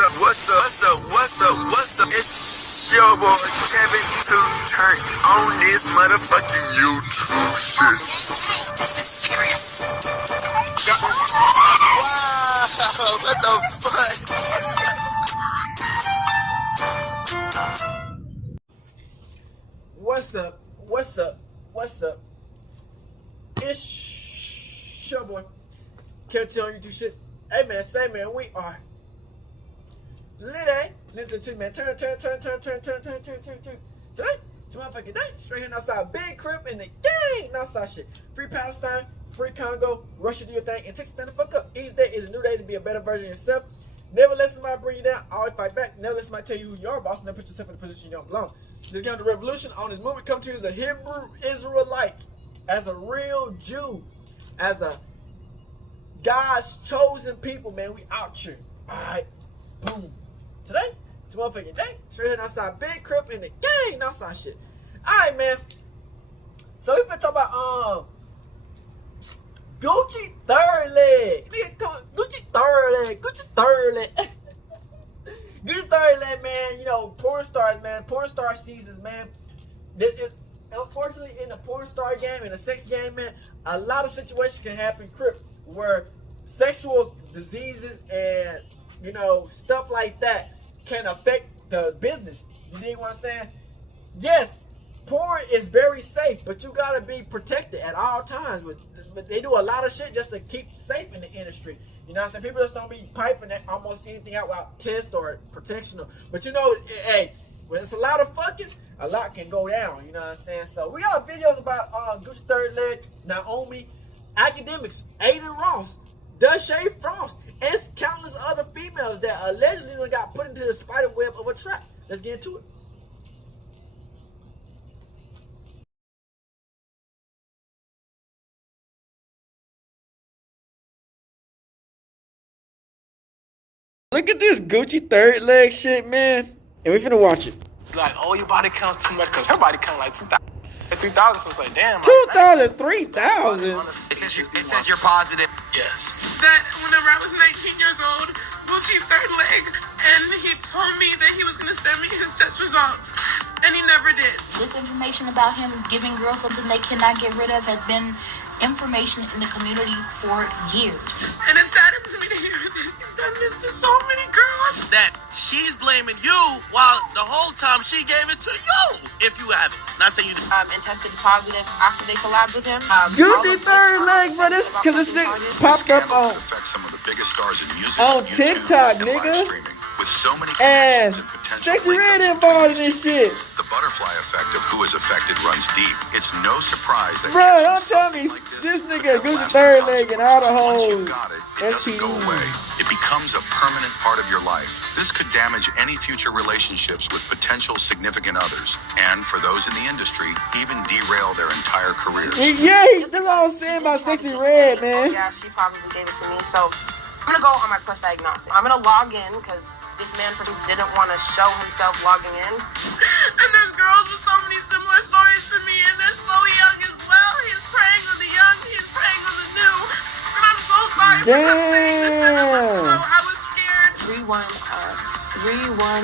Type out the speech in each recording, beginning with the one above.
What's up? It's your boy Kevin to turn on this motherfucking YouTube shit. This is serious. Wow, what the fuck? What's up? It's your boy Kevin to on YouTube shit. Hey man, we are lit to man. Turn. Today, it's motherfucking day. Straight here outside. Big crib in the gang. Outside shit. Free Palestine, free Congo. Russia, do your thing. And take stand the fuck up. Each day is a new day to be a better version of yourself. Never let somebody bring you down. Always fight back. Never let somebody tell you who you are, boss. Never put yourself in a position you don't belong. Let's get on the revolution. On this movement, come to you as a Hebrew Israelite, as a real Jew, as a God's chosen people, man. We out here. Alright. Boom. Today, it's motherfucking day. Straight here outside. Big crib in the gang. Outside shit. Alright, man. So we been talking about Gucci third leg. Nigga, come on. Gucci third leg. Gucci third leg, man. You know, porn stars, man. Porn star seasons, man. Unfortunately, in the porn star game, in the sex game, man, a lot of situations can happen, crip, where sexual diseases and, you know, stuff like that can affect the business. You dig what I'm saying? Yes, porn is very safe, but you gotta be protected at all times. But they do a lot of shit just to keep safe in the industry. You know what I'm saying? People just don't be piping almost anything out without test or protection. But you know, hey, when it's a lot of fucking, a lot can go down. You know what I'm saying? So we got videos about Gucci third leg, Naomi, academics, Aiden Ross, Deshae Frost, and countless other females that allegedly got put into the spider web of a trap. Let's get into it. Look at this Gucci third leg shit, man. And we finna watch it. Like, oh, your body counts too much, because her body count like 2,000. 3,000, so it's like, damn. 2,000, 3,000. It says you're positive. Yes. That whenever I was 19 years old, Gucci third leg, and he told me that he was going to send me his test results, and he never did. This information about him giving girls something they cannot get rid of has been information in the community for years. And it saddens me to hear that he's done this to so many girls. That she's blaming you while the whole time she gave it to you. If you have it. Not saying you did. And tested positive after they collabed with him. Gucci third leg for this, because this shit popped up on affect some of the biggest stars in music, on YouTube, TikTok, and nigga. live streaming. With so many And connections and potential Sexy Red linkups involved in between this these two shit. people, the butterfly effect of who is affected runs deep. It's no surprise that Bro, catching don't tell something me like this could nigga have Gucci lasting third leg and all the consequences. Once hoes. you've got it, it doesn't go STD. away. It becomes a permanent part of your life. This could damage any future relationships with potential significant others, and for those in the industry, even derail their entire careers. Yeah, that's all I'm saying about Sexy Red, man. Oh, yeah, she probably gave it to me. So I'm gonna go on my press diagnostic. I'm gonna log in because this man didn't want to show himself logging in. And there's girls with so many similar stories to me, and they're so young as well. He's preying on the young, he's preying on the new. And I'm so sorry for not saying this 7 months ago. I was scared.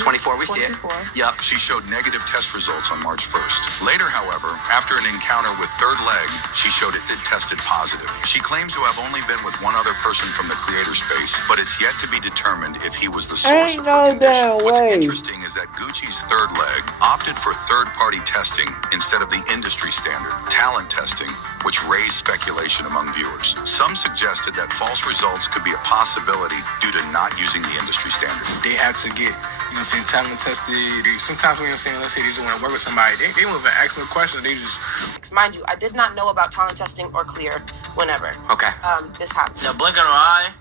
24, we see it. Yep. She showed negative test results on March 1st. Later, however, after an encounter with third leg, she showed it did tested positive. She claims to have only been with one other person from the creator space, but it's yet to be determined if he was the source of her condition. What's interesting is that Gucci's third leg opted for third-party testing instead of the industry standard, talent testing, which raised speculation among viewers. Some suggested that false results could be a possibility due to not using the industry standard. They had to get, you know, talent tested. Sometimes when you're saying, let's say they just want to work with somebody, they won't even ask no questions. They just. Mind you, I did not know about talent testing or clear whenever. Okay. This happened. The blink of an eye,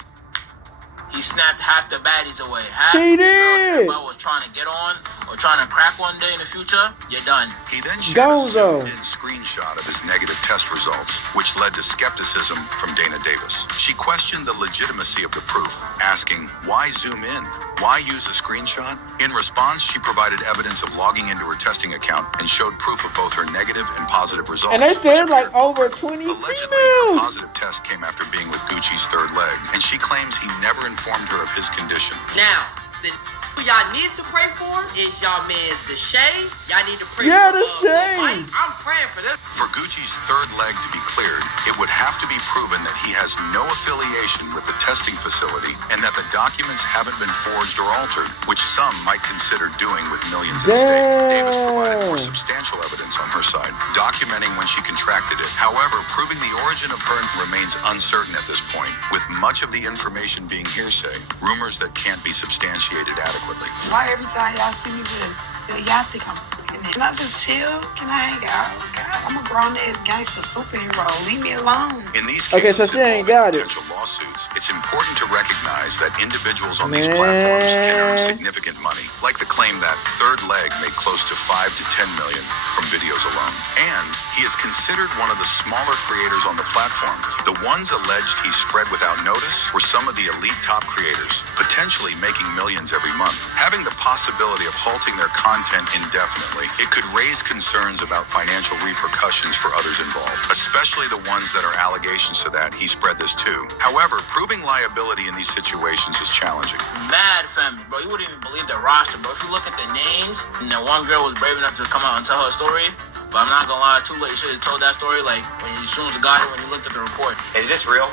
he snapped half the baddies away. Half He the did. girls that was trying to get on or trying to crack one day in the future, you're done. He then shared a Gonzo. zoomed-in screenshot of his negative test results, which led to skepticism from Dana Davis. She questioned the legitimacy of the proof, asking, why zoom in? Why use a screenshot? In response, she provided evidence of logging into her testing account and showed proof of both her negative and positive results. And they said like which over 20 allegedly, her females. positive test came after being with Gucci's third leg, and she claims he never informed her of his condition. Now, The who y'all need to pray for is y'all man's Deshae. Y'all need to pray Yeah, for Deshae. Mike. I'm praying for them. For Gucci's third leg to be cleared, it would have to be proven that he has no affiliation with the testing facility and that the documents haven't been forged or altered, which some might consider doing with millions at stake. Davis provided more substantial evidence on her side, documenting when she contracted it. However, proving the origin of her remains uncertain at this point, with much of the information being hearsay, rumors that can't be substantiated adequately. Why every time y'all see me with a y'all think I'm fucking it? Can I just chill? Can I hang out? God, I'm a grown-ass gangster superhero. Leave me alone. In these Okay, cases so she ain't involving got it. potential lawsuits, it's important to recognize that individuals on these platforms can earn significant money, like the claim that Third Leg made close to 5 to 10 million from videos alone. And he is considered one of the smaller creators on the platform. The ones alleged he spread without notice were some of the elite top creators, potentially making millions every month. Having the possibility of halting their content indefinitely, it could raise concerns about financial repercussions for others involved, especially the ones that are allegations to that he spread this too. However, proving liability in these situations is challenging. Mad family, bro. You wouldn't even believe the roster, bro. If you look at the names, and that one girl was brave enough to come out and tell her story. But I'm not gonna lie, it's too late. You should have told that story like as soon as you got it, when you looked at the report. Is this real?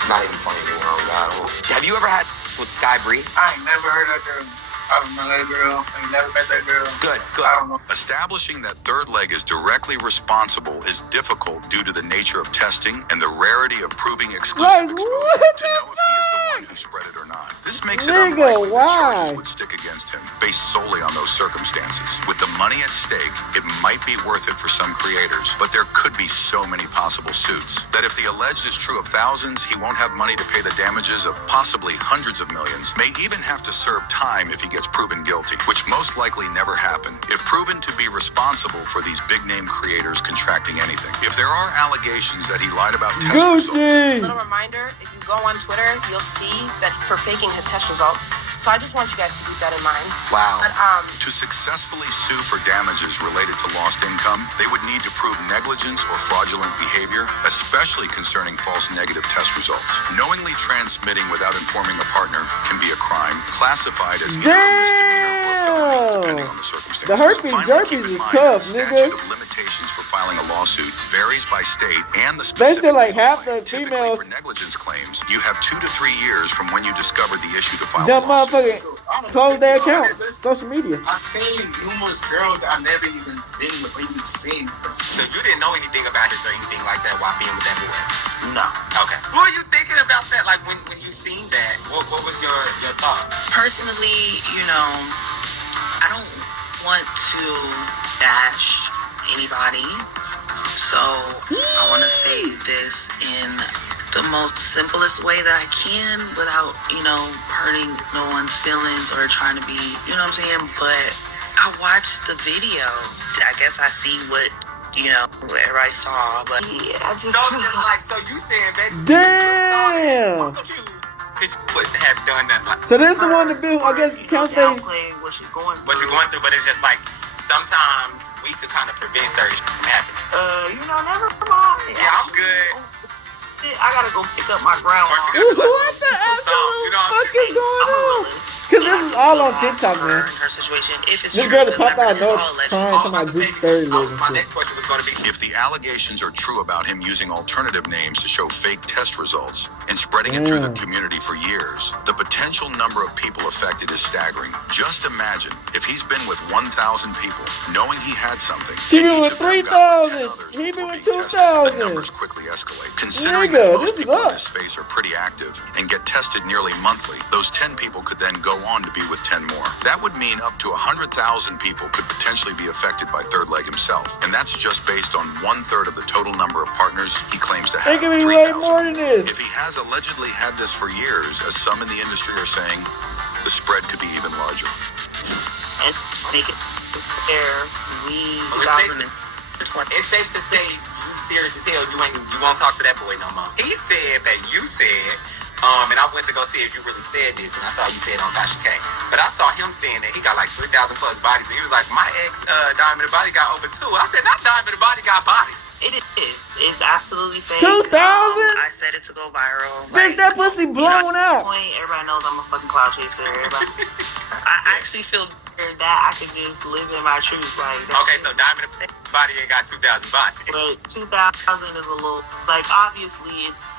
It's not even funny anymore. Oh God. Have you ever had with Sky Bree? I ain't never heard that girl. I don't know that girl. I ain't never met that girl. Good. I don't know. Establishing that Third Leg is directly responsible is difficult due to the nature of testing and the rarity of proving exclusive exposure to know if he is the one who spread it or not. This makes it unlikely that charges would stick against him based solely on those circumstances. With the money at stake, it might be worth it for some creators, but there could be so many possible suits that if the alleged is true of thousands, he won't have money to pay the damages of possibly hundreds of millions, may even have to serve time if he gets proven guilty, which most likely never happened if proven to be responsible for these big-name creators contracting anything. If there are allegations that he lied about test results... Little reminder, if you go on Twitter, you'll see that for faking his test results. So I just want you guys to keep that in mind. Wow. But, To successfully sue for damages related to lost income, they would need to prove negligence or fraudulent behavior, especially concerning false negative test results. Knowingly transmitting without informing a partner can be a crime, classified as either a misdemeanor or felony, depending on the circumstances. The herpes Finally, keep jerpies in is mind tough, that the nigga. statute of limitations for filing a lawsuit varies by state and the They specific said like legal half claim. the Typically, females, for negligence claims, you have 2 to 3 years from when you discovered the issue to file a them lawsuit. motherfuckers close their accounts, social media. I seen numerous girls that I never even been with, or even seen. So you didn't know anything about this or anything like that while being with that boy? No. Okay. What were you thinking about that? Like when you seen that, what was your thought? Personally, you know, I don't want to bash anybody, so I want to say this in the most simplest way that I can without, you know, hurting no one's feelings or trying to be, you know what I'm saying? But I watched the video. I guess I see what, you know, what everybody saw, but yeah, I just... So you saying basically... Damn! You wouldn't have done that. Like, So this the one to be, I guess, can't say. downplay what she's going through. what you're going through, but it's just like, sometimes we could kind of prevent certain shit from happening. You know, never mind. Yeah, I'm good. I gotta go pick up my grandma. What the absolute fuck is going on? Cause this is all on TikTok, man. Her situation, if it's This true, girl that then popped out of let me nowhere know. crying to my Gucci 30 lady. My next question was going to be, If the allegations are true about him using alternative names to show fake test results and spreading it through the community for years, the potential number of people affected is staggering. Just imagine if he's been with 1,000 people, knowing he had something. He and been each with of them got 10 3,000. others He before been with being tested, the 2,000. numbers quickly escalate. Considering Nigga, that most this is people in up. this space are pretty active and get tested nearly monthly, those 10 people could then go on to be with 10 more. That would mean up to 100,000 people could potentially be affected by Third Leg himself. And that's just based on 1/3 of the total number of partners he claims to have. It can be way 3,000. more than this. If he has allegedly had this for years, as some in the industry are saying, the spread could be even larger. And make it fair. We it's safe to say you serious as hell. You won't talk to that boy no more. He said that you said, and I went to go see if you really said this, and I saw you say it on Tasha K. But I saw him saying that he got like 3,000 plus bodies, and he was like, my ex Diamond the Body got over 2. I said, not Diamond the Body got bodies. It is. It's absolutely fake. 2,000? I said it to go viral. Bitch, that pussy blown at this out. point, everybody knows I'm a fucking cloud chaser. I actually feel better that I could just live in my truth. Like, Okay, so Diamond body ain't got 2,000 bodies. but 2,000 is a little, like, obviously it's.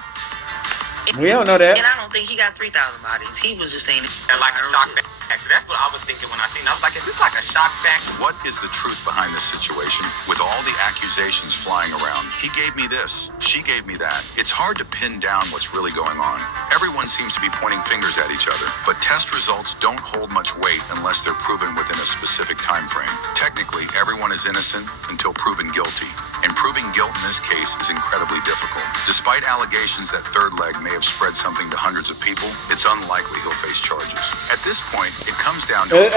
We don't know that. And I don't think he got 3,000 bodies. He was just saying it. And like a shock factor. That's what I was thinking when I seen it. I was like, is this like a shock factor? What is the truth behind this situation? With all the accusations flying around, he gave me this, she gave me that. It's hard to pin down what's really going on. Everyone seems to be pointing fingers at each other, but test results don't hold much weight unless they're proven within a specific time frame. Technically, everyone is innocent until proven guilty, and proving guilt in this case is incredibly difficult. Despite allegations that Third Leg may have spread something to hundreds of people, it's unlikely he'll face charges. At this point, it comes down to there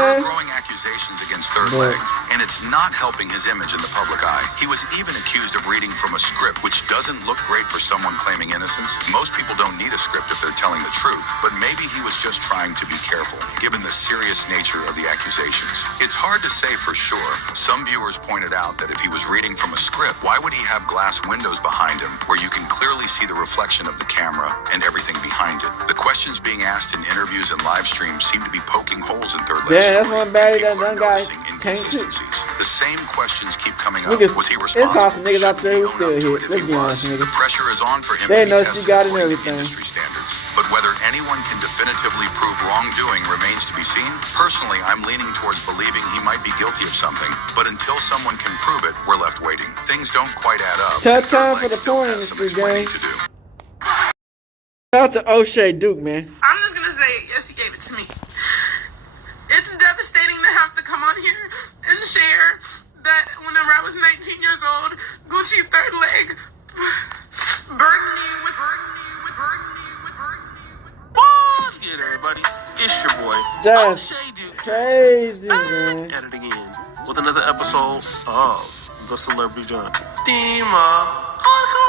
are growing accusations against Third Leg, and it's not helping his image in the public eye. He was even accused of reading from a script, which doesn't look great for someone claiming innocence. Most people don't need a script if they're telling the truth, but maybe he was just trying to be careful, given the serious nature of the accusations. It's hard to say for sure. Some viewers pointed out that if he was reading from a script, why would he have glass windows behind him where you can clearly see the reflection of the camera and everything behind it? The questions being asked in interviews and live streams seem to be poking holes in Third Leg's story, and people are noticing inconsistencies. The same questions keep coming up. Was he responsible? Should he own up to it if he was? The pressure is on for him to be tested according to industry standards. But whether anyone can definitively prove wrongdoing remains to be seen. Personally, I'm leaning towards believing he might be guilty of something, but until someone can prove it, we're left waiting. Things don't quite add up. Tough time for the porn industry, gang. Shout out to O'Shea Duke, man. I'm just gonna say, yes, he gave it to me. It's devastating to have to come on here and share that whenever I was 19 years old, Gucci Third Leg burdened me with. What's good, everybody? It's your boy, That's O'Shea Duke. crazy, man. At it again with another episode of The Celebrity Junk. Theme on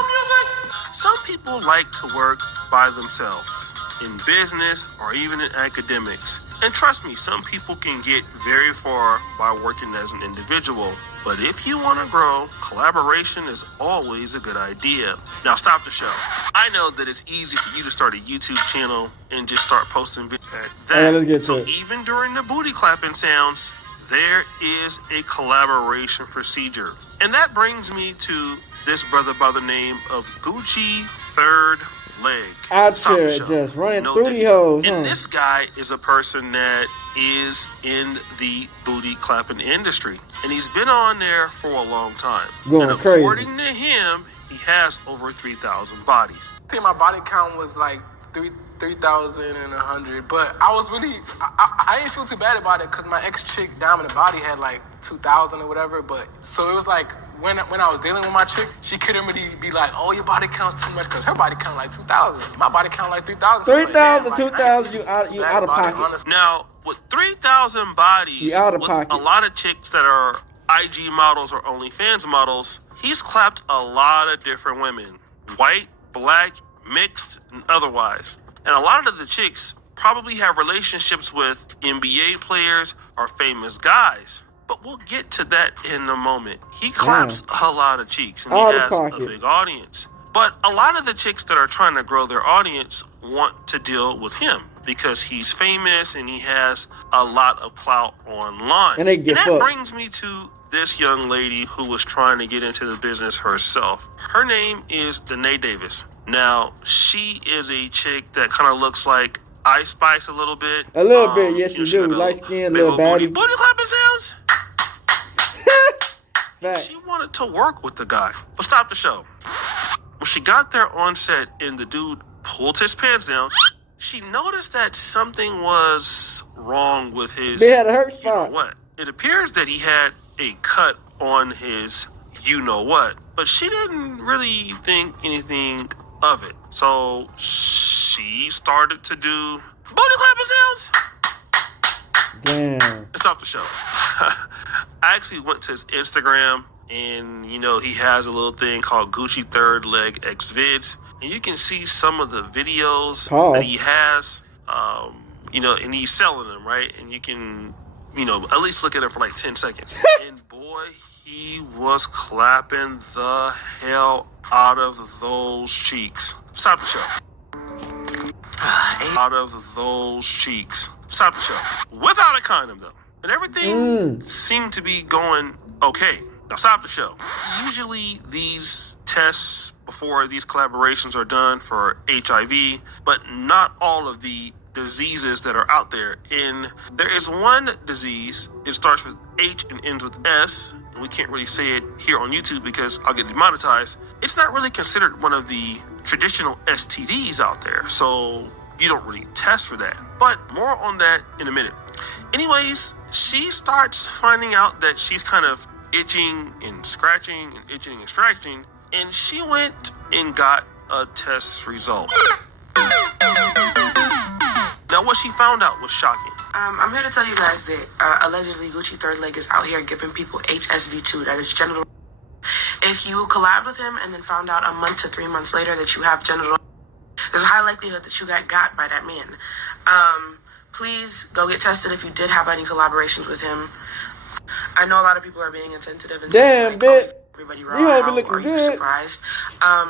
music. Some people like to work by themselves in business or even in academics. And trust me, some people can get very far by working as an individual. But if you want to grow, collaboration is always a good idea. Now stop the show. I know that it's easy for you to start a YouTube channel and just start posting videos. So even during the booty clapping sounds, there is a collaboration procedure. And that brings me to this brother by the name of Gucci Third Leg. Out there just running through the hoes. And this guy is a person that is in the booty clapping industry. And he's been on there for a long time. Going and crazy. According to him, he has over 3,000 bodies. I think my body count was like 3,100, but I was really, I didn't feel too bad about it because my ex-chick down in the body had like 2,000 or whatever, but so it was like, when I was dealing with my chick, she couldn't really be like, oh, your body counts too much, because her body count like 2,000. My body count like 3,000. 3,000, 2,000, you out of pocket. Honestly. Now, with 3,000 bodies, You out of with pocket. a lot of chicks that are IG models or OnlyFans models, he's clapped a lot of different women. White, black, mixed, and otherwise. And a lot of the chicks probably have relationships with NBA players or famous guys. But we'll get to that in a moment. He claps a lot of cheeks, and he has a big audience. But a lot of the chicks that are trying to grow their audience want to deal with him because he's famous and he has a lot of clout online. And that brings me to this young lady who was trying to get into the business herself. Her name is Danae Davis. Now, she is a chick that kind of looks like Ice Spice a little bit. A little bit, yes, you do. Light skin, little baddie. Booty clapping sounds? Fact. She wanted to work with the guy. But stop the show. When she got there on set and the dude pulled his pants down, she noticed that something was wrong with his, They had a hurt spot. you know what. It appears that he had a cut on his you know what, but she didn't really think anything of it. So she started to do booty clapping sounds. Damn. Let's stop the show. I actually went to his Instagram, and you know he has a little thing called Gucci Third Leg X Vids, and you can see some of the videos that he has. You know, and he's selling them, right? And you can, you know, at least look at it for like 10 seconds. And boy, He was clapping the hell out of those cheeks. Stop the show. Out of those cheeks. Stop the show. Without a condom, though. And everything seemed to be going okay. Now stop the show. Usually these tests before these collaborations are done for HIV, but not all of the diseases that are out there. And there is one disease, it starts with H and ends with S, and we can't really say it here on YouTube because I'll get demonetized. It's not really considered one of the traditional STDs out there, so you don't really test for that. But more on that in a minute. Anyways, she starts finding out that she's kind of itching and scratching and itching and scratching, and she went and got a test result. Now, what she found out was shocking. I'm here to tell you guys that allegedly Gucci Third Leg is out here giving people HSV2, that is genital. If you collabed with him and then found out a month to 3 months later that you have genital, there's a high likelihood that you got by that man. Please go get tested if you did have any collaborations with him. I know a lot of people are being insensitive and damn, bitch. Everybody You raw. be looking Are you good. surprised?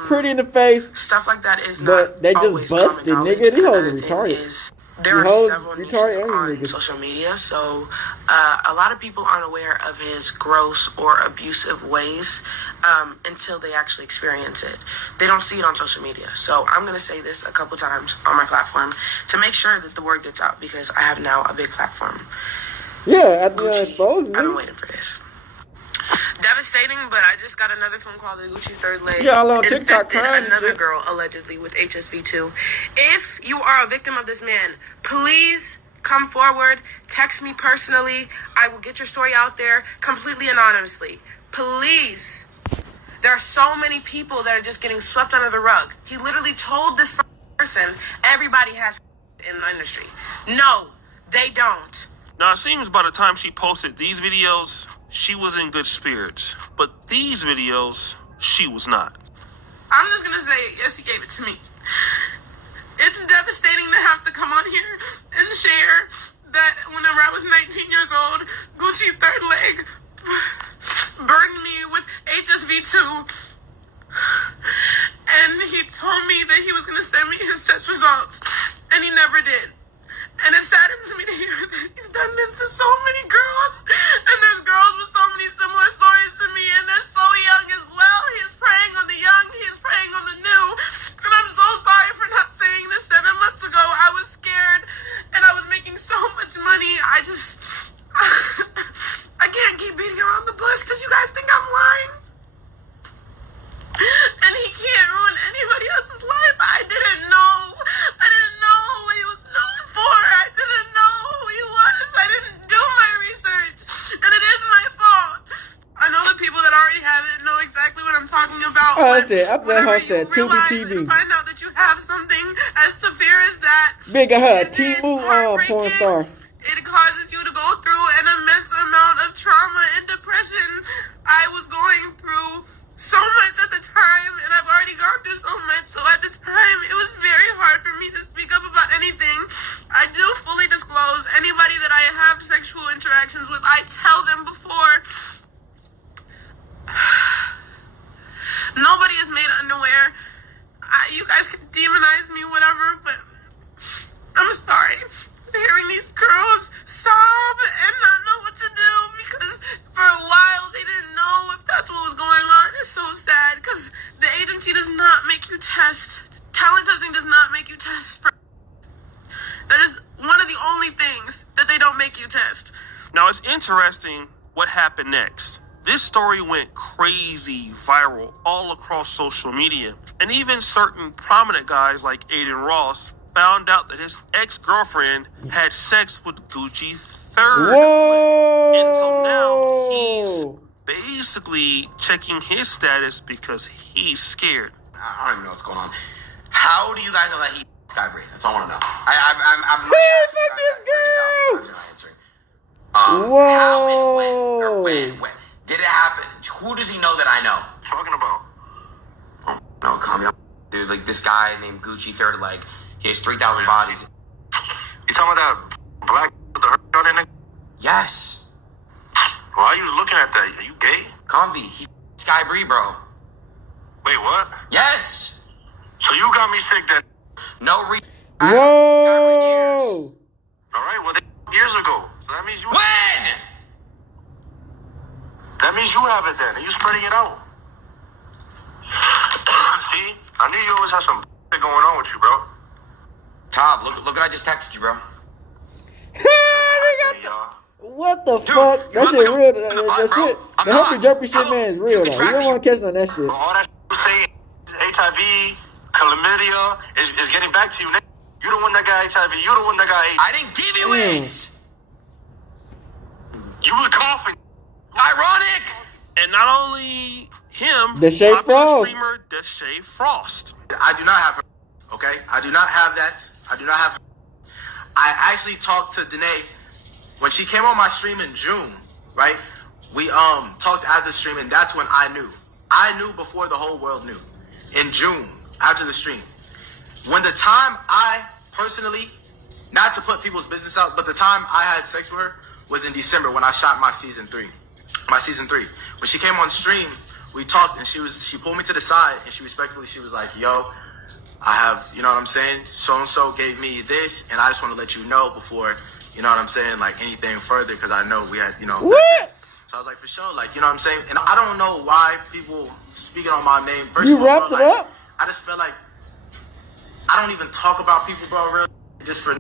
Pretty in the face. Stuff like that is But not they always just busted, common nigga. knowledge. These hoes Another are thing retarded. is there These are hoes several niches retarded and on niggas. social media, so a lot of people aren't aware of his gross or abusive ways until they actually experience it. They don't see it on social media. So I'm going to say this a couple times on my platform to make sure that the word gets out, because I have now a big platform. Yeah, after you exposed I've been me. waiting for this. Devastating, but I just got another phone call that Gucci Third Leg Yeah, all on TikTok infected crying and another shit. girl allegedly with HSV2. If you are a victim of this man, please come forward. Text me personally. I will get your story out there completely anonymously. Please. There are so many people that are just getting swept under the rug. He literally told this person everybody has in the industry. No, they don't. Now, it seems by the time she posted these videos, she was in good spirits. But these videos, she was not. I'm just gonna say, yes, he gave it to me. It's devastating to have to come on here and share that whenever I was 19 years old, Gucci Third Leg burdened me with HSV2. And he told me that he was gonna send me his test results, and he never did. And it saddens me to hear that he's done this to so many girls. And there's girls with so many similar stories to me, and they're so young as well. He is preying on the young, he is preying on the new. And I'm so sorry for not saying this 7 months ago. I was scared, and I was making so much money. I can't keep beating around the bush because you guys think I'm lying. And he can't ruin anybody else's life. I didn't know what he was known for. I didn't know who he was. I didn't do my research. And it is my fault. I know the people that already have it know exactly what I'm talking about. Oh, but that's it. I thought whenever her you said Tubi realize TV. and find out that you have something as severe as that, Big of her, it's T-Boo porn heartbreaking. star. It causes you to go through an immense amount of trauma and depression. I was going through so much at the time, and I've already gone through so much. So at the time, it was very hard for me to speak up about anything. I do fully disclose anybody that I have sexual interactions with. I tell them before. Nobody is made unaware. You guys can demonize me, whatever, but I'm sorry. Hearing these girls sob and not know what to do because for a while they didn't know if that's what was going on. It's so sad because the agency does not make you test. Talent testing does not make you test. That is one of the only things that they don't make you test. Now, it's interesting what happened next. This story went crazy viral all across social media. And even certain prominent guys like Aiden Ross found out that his ex-girlfriend had sex with Gucci Third. Whoa! And so now he's basically checking his status because he's scared. I don't even know what's going on. How do you guys know that he Skybree? That's all I want to know. I'm Who fuck this girl? Whoa! How and when did it happen? Who does he know that I know? Talking about? Oh, no, calm down. There's like this guy named Gucci Third Leg. He has 3,000 bodies. You talking about that black with the hurt on it? Yes. Why are you looking at that? Are you gay? Convy, he Sky Bree, bro. Wait, what? Yes. So you got me sick that. No Whoa. All right, well, years ago. So that means you. When? That means you have it then, and you spreading it out. See, I knew you always had some going on with you, bro. Tom, look what I just texted you, bro. What the fuck? That shit real. That shit. The herpy jerpy shit, man, is real. Though. You don't want to catch on that shit. All that shit saying HIV, chlamydia is getting back to you. You the one that got HIV. You the one that got AIDS. I didn't give you AIDS. You was coughing. Ironic. And not only him, Deshae popular Frost. streamer Deshae Frost. I do not have her. Okay, I do not have that. I do not have her. I actually talked to Danae when she came on my stream in June, right? We talked after the stream, and that's when I knew. I knew before the whole world knew. In June, after the stream. When the time I personally, not to put people's business out, but the time I had sex with her was in December when I shot my season 3. My season 3. When she came on stream, we talked, and she pulled me to the side, and she was like, yo, I have, you know what I'm saying? So-and-so gave me this, and I just want to let you know before, you know what I'm saying, like anything further, because I know we had, you know. What? So I was like, for sure, like, you know what I'm saying? And I don't know why people speaking on my name. First You of all, wrapped bro, it like, up? I just feel like I don't even talk about people, bro, really, just to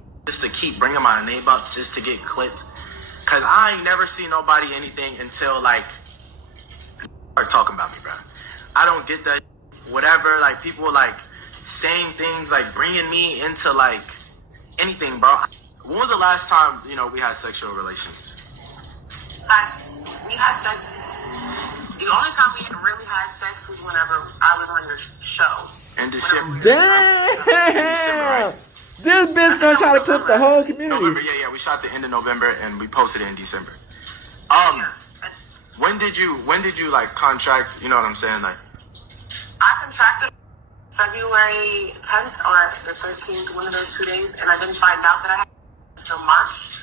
keep bringing my name up, just to get clipped. Because I ain't never seen nobody anything until, like, start talking about me, bro. I don't get that, whatever, like, people, like, saying things, like, bringing me into, like, anything, bro. When was the last time, you know, we had sexual relations? We had sex. The only time we really had sex was whenever I was on your show. In December. Damn. In December, right? This bitch gonna try to clip the whole community. November, yeah. We shot the end of November and we posted it in December. When did you like contract? You know what I'm saying? Like, I contracted February 10th or the 13th, one of those 2 days, and I didn't find out that I had until March.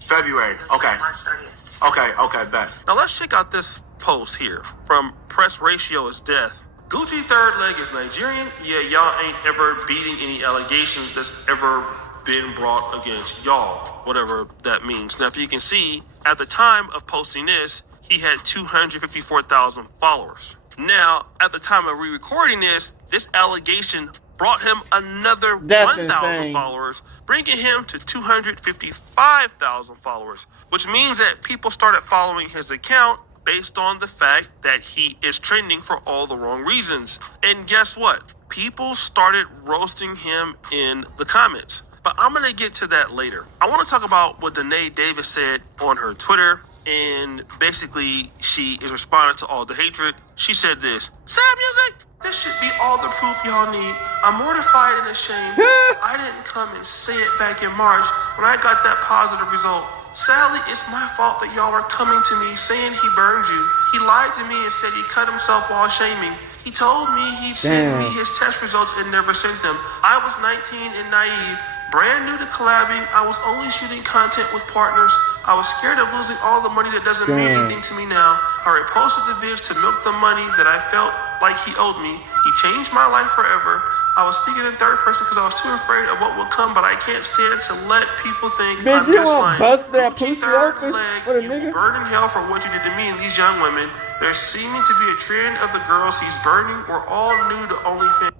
February. Okay. March 30th. Okay, bet. Now let's check out this post here from Press Ratio is Death. Gucci third leg is Nigerian, yeah, y'all ain't ever beating any allegations that's ever been brought against y'all, whatever that means. Now, if you can see, at the time of posting this, he had 254,000 followers. Now, at the time of re-recording this allegation brought him another 1,000 followers, bringing him to 255,000 followers, which means that people started following his account based on the fact that he is trending for all the wrong reasons. And guess what? People started roasting him in the comments. But I'm going to get to that later. I want to talk about what Danae Davis said on her Twitter. And basically, she is responding to all the hatred. She said this: "Sad music? This should be all the proof y'all need. I'm mortified and ashamed. I didn't come and say it back in March when I got that positive result. Sadly, it's my fault that y'all were coming to me saying he burned you. He lied to me and said he cut himself while shaming. He told me he'd send me his test results and never sent them. I was 19 and naive, brand new to collabing. I was only shooting content with partners. I was scared of losing all the money that doesn't mean anything to me now. I reposted the vids to milk the money that I felt like he owed me. He changed my life forever. I was speaking in third person because I was too afraid of what would come, but I can't stand to let people think I'm just lying. Bust that Gucci pussy third open? leg, What a you nigga. burn in hell for what you did to me and these young women. There's seeming to be a trend of the girls he's burning. We're all new to Onlyfans.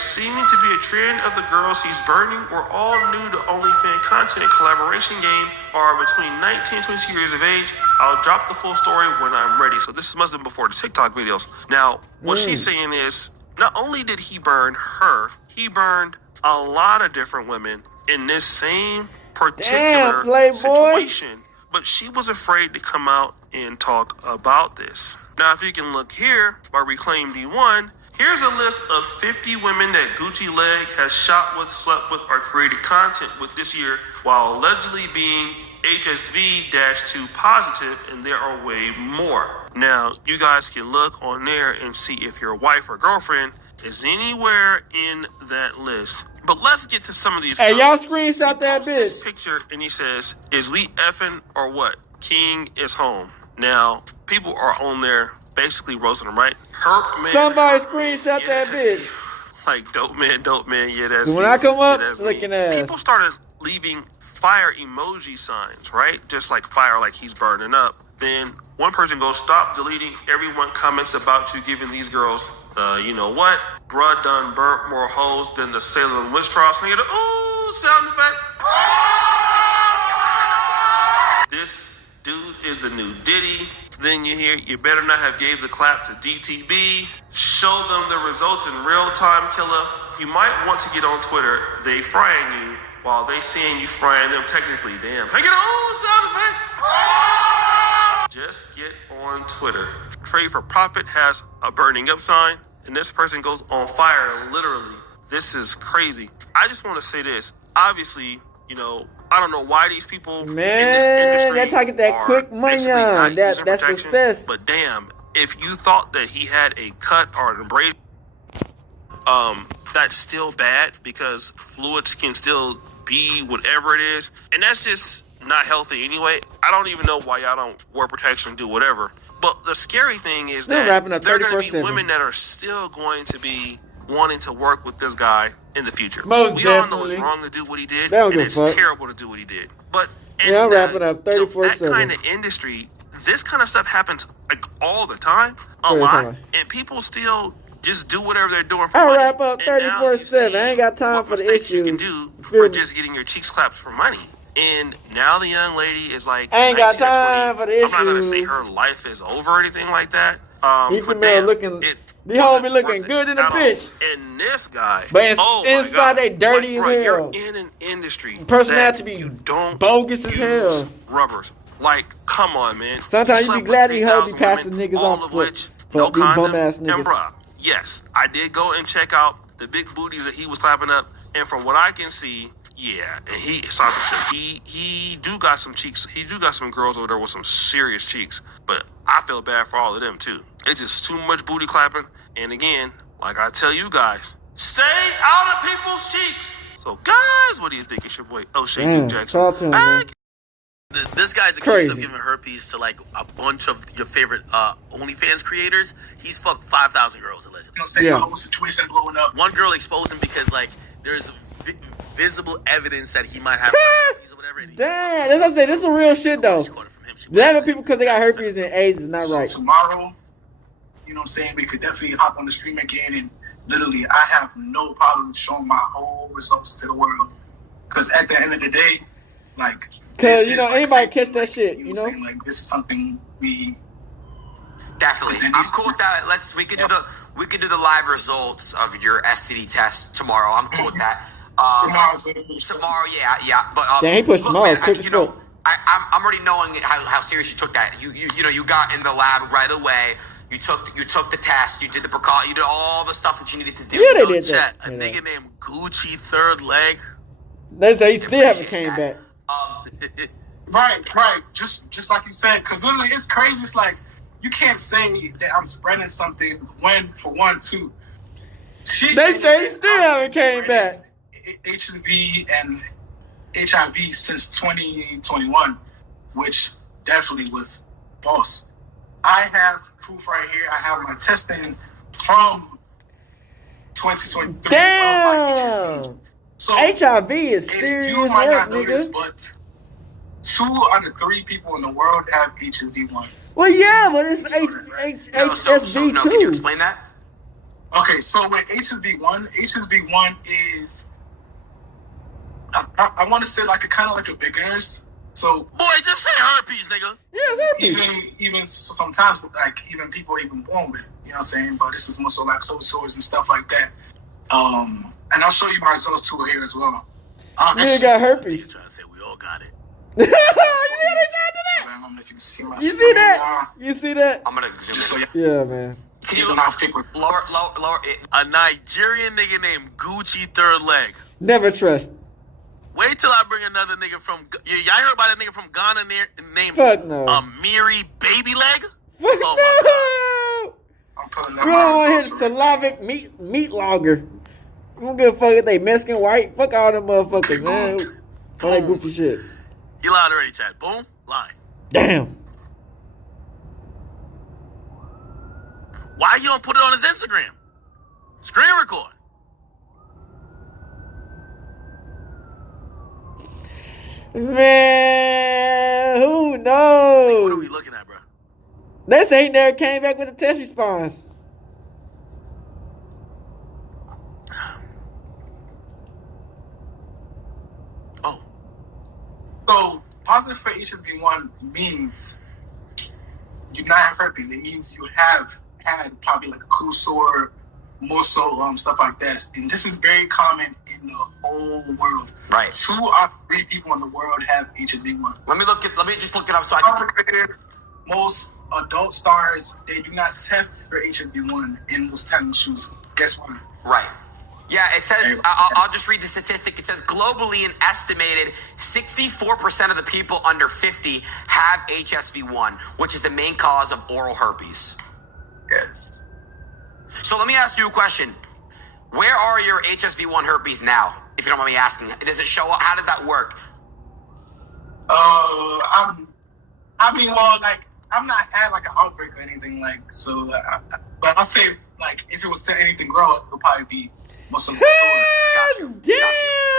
Seeming to be a trend of the girls he's burning. We're all new to OnlyFans content. Collaboration game are between 19 and 22 years of age. I'll drop the full story when I'm ready." So this must have been before the TikTok videos. Now, what she's saying is, not only did he burn her, he burned a lot of different women in this same particular situation. But she was afraid to come out and talk about this. Now, if you can look here by Reclaim D1, here's a list of 50 women that Gucci Leg has shot with, slept with, or created content with this year while allegedly being HSV-2 positive, and there are way more. Now, you guys can look on there and see if your wife or girlfriend is anywhere in that list. But let's get to some of these. Hey, y'all comments. screenshot that This bitch. picture and he says, "Is we effing or what? King is home." Now, people are on there basically roasting him, right? Hurt man. Somebody screenshot that bitch. Like, dope man, yeah, that's When me. I come up, that's looking me. ass. People started leaving fire emoji signs, right? Just like fire, like he's burning up. Then one person goes, stop deleting everyone comments about you giving these girls, you know what? Bruh done burnt more hoes than the Salem witch trials. Nigga, ooh, sound effect. This dude is the new Diddy. Then you hear, you better not have gave the clap to DTB. Show them the results in real time, killer. You might want to get on Twitter. They frying you while they seeing you frying them technically. Damn. I get a sound effect. Just get on Twitter. Trade for Profit has a burning up sign, and this person goes on fire, literally. This is crazy. I just want to say this. Obviously, you know, I don't know why these people in this industry they're trying to get that quick money on. That's success. But damn, if you thought that he had a cut or an abrasion, that's still bad because fluids can still be whatever it is, and that's just not healthy anyway. I don't even know why y'all don't wear protection, do whatever. But the scary thing is that there are going to be women that are still going to be wanting to work with this guy in the future. We all know it's wrong to do what he did, and it's terrible to do what he did. But I'm wrapping up 34/7. That kind of industry, this kind of stuff happens like all the time, a lot, and people still just do whatever they're doing for money. I wrap up 34/7. I ain't got time for the issues. You can do for just getting your cheeks clapped for money. And now the young lady is like, I ain't got time for the issues. I'm not gonna say her life is over or anything like that. But damn, the whole be looking good in the bitch. And this guy, but inside they dirty as hell. You're in an industry. Personality be bogus as hell. Rubbers. Like, come on, man. Sometimes you be glad these hoes be passing niggas all off of which for no these condom. bum ass niggas. And bruh, yes, I did go and check out the big booties that he was clapping up, and from what I can see, yeah, and he do got some cheeks. He do got some girls over there with some serious cheeks, but I feel bad for all of them too. It's just too much booty clapping. And again, like I tell you guys, stay out of people's cheeks. So guys, what do you think? It's your boy O'Shea Duke Jackson. Talk to him, man. This guy's accused of giving herpes to like a bunch of your favorite Onlyfans creators. He's fucked 5,000 girls allegedly. You know what I'm saying? The whole situation blowing up. One girl exposed him because like there's visible evidence that he might have herpes or whatever. Damn, that's what I'm saying. This is some real shit though. Having people because they got herpes and AIDS is not right. Tomorrow, you know what I'm saying, we could definitely hop on the stream again, and literally I have no problem showing my whole results to the world. Because at the end of the day, like, because you know anybody catch that shit, you know. Like, this is something we definitely. I'm cool with that. We could do the live results of your STD test tomorrow. I'm cool with that. Tomorrow, yeah. But he pushed tomorrow. I'm already knowing how serious you took that. You know, you got in the lab right away. You took the test. You did the precaution. You did all the stuff that you needed to do. Yeah, they did that. A nigga named Gucci Third Leg. They say he still haven't came back. Right. Just like you said, because literally it's crazy. It's like you can't say that I'm spreading something when, for one, two. They say he still haven't came back. HSV and HIV since 2021, which definitely was false. I have proof right here. I have my testing from 2023. Damn. So HIV is serious. You might not know nigga. this, but 2 out of 3 people in the world have HSV1. Well, yeah, but it's HSV2. Can you explain that? Okay, so with HSV1 is I want to say like a kind of like a beginner's. So boy, just say herpes, nigga. Yeah, herpes. Even sometimes like even people even born with it. You know what I'm saying? But this is more so like cold sores and stuff like that. And I'll show you my results too here as well. You got herpes. Trying to say we all got it. You see that? You see that? I'm gonna zoom in. Yeah, man. Lower. A Nigerian nigga named Gucci Third Leg. Never trust. Wait till I bring another nigga from. Y'all heard about a nnigga from Ghana named Amiri Baby Leg? Oh my God. We don't want to hit Slavic meat logger. I don't give a fuck if they Mexican, white. Fuck all them motherfuckers, man. All that goofy shit. He lied already, Chad. Boom. Lie. Damn. Why you don't put it on his Instagram? Screen record. Man, who knows? What are we looking at, bro? They say he never came back with a test response. So, positive for HSV1 means you do not have herpes. It means you have had probably like a cool sore, more so stuff like that. And this is very common in the whole world. Right. 2 out of 3 people in the world have HSV1. Let me just look it up so I can. Most adult stars, they do not test for HSV1 in most tennis shoes. Guess why? Right. Yeah, it says, I'll just read the statistic. It says globally, an estimated 64% of the people under 50 have HSV1, which is the main cause of oral herpes. Yes. So let me ask you a question. Where are your HSV1 herpes now, if you don't mind me asking? Does it show up? How does that work? I'm not had like an outbreak or anything so. But I'll say if it was to anything grow, it would probably be most of the sore. Got you.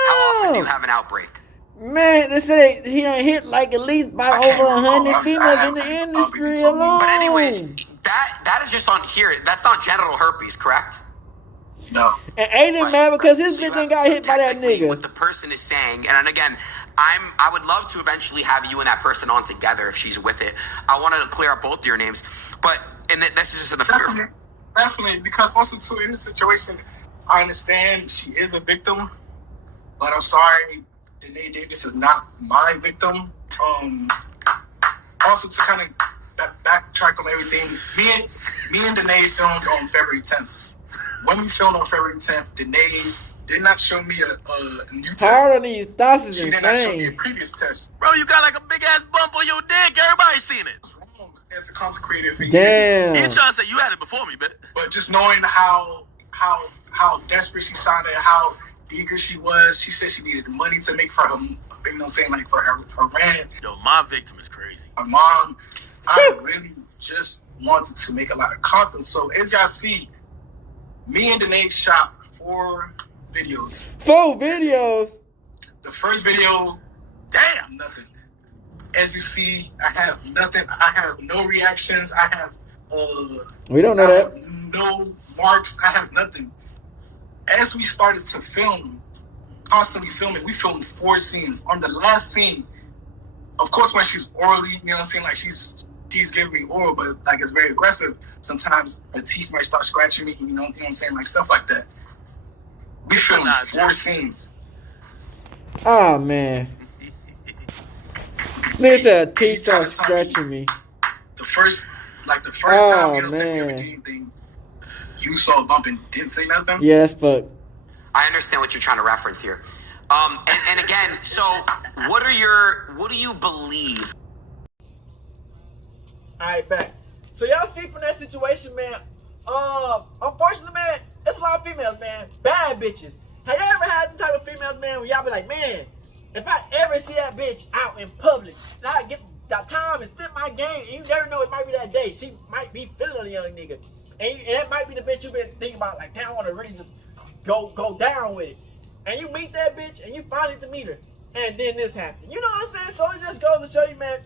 How often do you have an outbreak? Man, they say he done hit at least by over 100 females in the industry alone. But anyways, that is just on here. That's not genital herpes, correct? No. And Aiden mad because his bitch done got hit by that nigga. What the person is saying, and again, I would love to eventually have you and that person on together if she's with it. I wanted to clear up both of your names, but this is just in the definitely, because also too in this situation, I understand she is a victim, but I'm sorry, Danae Davis is not my victim. Also to kind of backtrack on everything, me and Danae filmed on February 10th. When we filmed on February 10th, Danae did not show me a new test. How are these thoughts is She did not show me a previous test. Bro, you got like a big ass bump on your dick. Everybody's seen it. It's wrong as a consecrated for you. Damn. You trying to say you had it before me, but just knowing how desperate she sounded, how eager she was, she said she needed money to make for her, for her rent. Yo, my victim is crazy. Her mom, I really just wanted to make a lot of content. So as y'all see, me and Danae shot 4 videos. 4 videos? The first video, damn, nothing. As you see, I have nothing. I have no reactions. I have we don't know that. No marks. I have nothing. As we started to film, constantly filming, we filmed 4 scenes. On the last scene, of course, when she's orally, she's giving me oral, but it's very aggressive. Sometimes her teeth might start scratching me, you know what I'm saying, stuff like that. We filmed 4 scenes. Oh man. Nigga, teeth start scratching me. The first time you don't say you ever did anything, you saw a bump and didn't say nothing? Yeah, that's fucked. I understand what you're trying to reference here. And again, so what do you believe? Alright, back. So y'all see from that situation, man, unfortunately, man, it's a lot of females, man. Bad bitches. Have you ever had the type of females, man, where y'all be like, man, if I ever see that bitch out in public, and I get the time and spend my game, and you never know, it might be that day. She might be feeling a young nigga. And that might be the bitch you've been thinking about, damn, I want to really just go down with it. And you meet that bitch, and you finally get to meet her. And then this happened. You know what I'm saying? So it just goes to show you, man,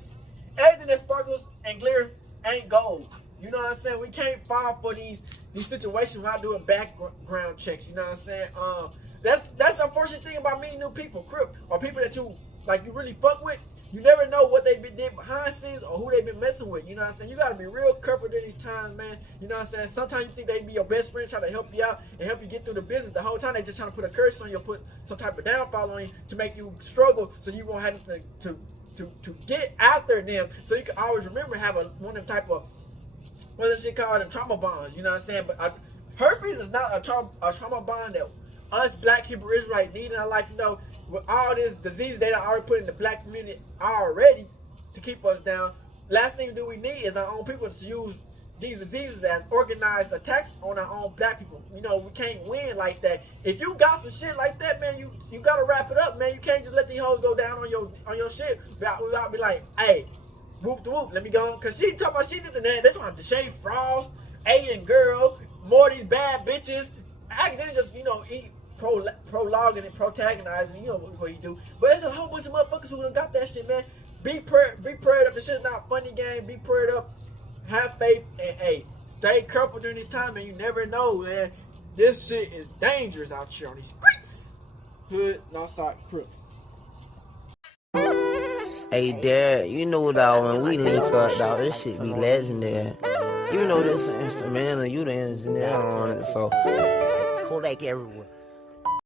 everything that sparkles and glitters ain't gold. You know what I'm saying? We can't fall for these situations without doing background checks. You know what I'm saying? That's the unfortunate thing about meeting new people, Crip, or people that you really fuck with. You never know what they did behind the scenes or who they been messing with. You know what I'm saying? You gotta be real careful during these times, man. You know what I'm saying? Sometimes you think they be your best friend, trying to help you out and help you get through the business. The whole time they just trying to put a curse on you, put some type of downfall on you to make you struggle, so you won't have to get after them. So you can always remember having one of them type of, what's it called, the trauma bonds. You know what I'm saying? But herpes is not a trauma bond that us black Hebrew Israelites need in our life. You know, with all this disease they already put in the black community already to keep us down. Last thing we need is our own people to use these diseases as organized attacks on our own black people. You know, we can't win like that. If you got some shit like that, man, you gotta wrap it up, man. You can't just let these hoes go down on your shit without be like, hey, whoop the whoop, let me go on. Cause she talking about she did that. That's why Deshae Frost, Asian girl, more of these bad bitches. I can just, eat prologuing and protagonizing, what you do. But there's a whole bunch of motherfuckers who done got that shit, man. Be prayed up. This shit's not a funny game. Be prayed up. Have faith and hey, stay careful during this time, and you never know, man. This shit is dangerous out here on these streets. Hood, Northside, Crip. Hey, Dad, you know, dog, when we link up, dog, this shit be legendary. You know this instrumental, you the engineer on it, so Kodak everywhere.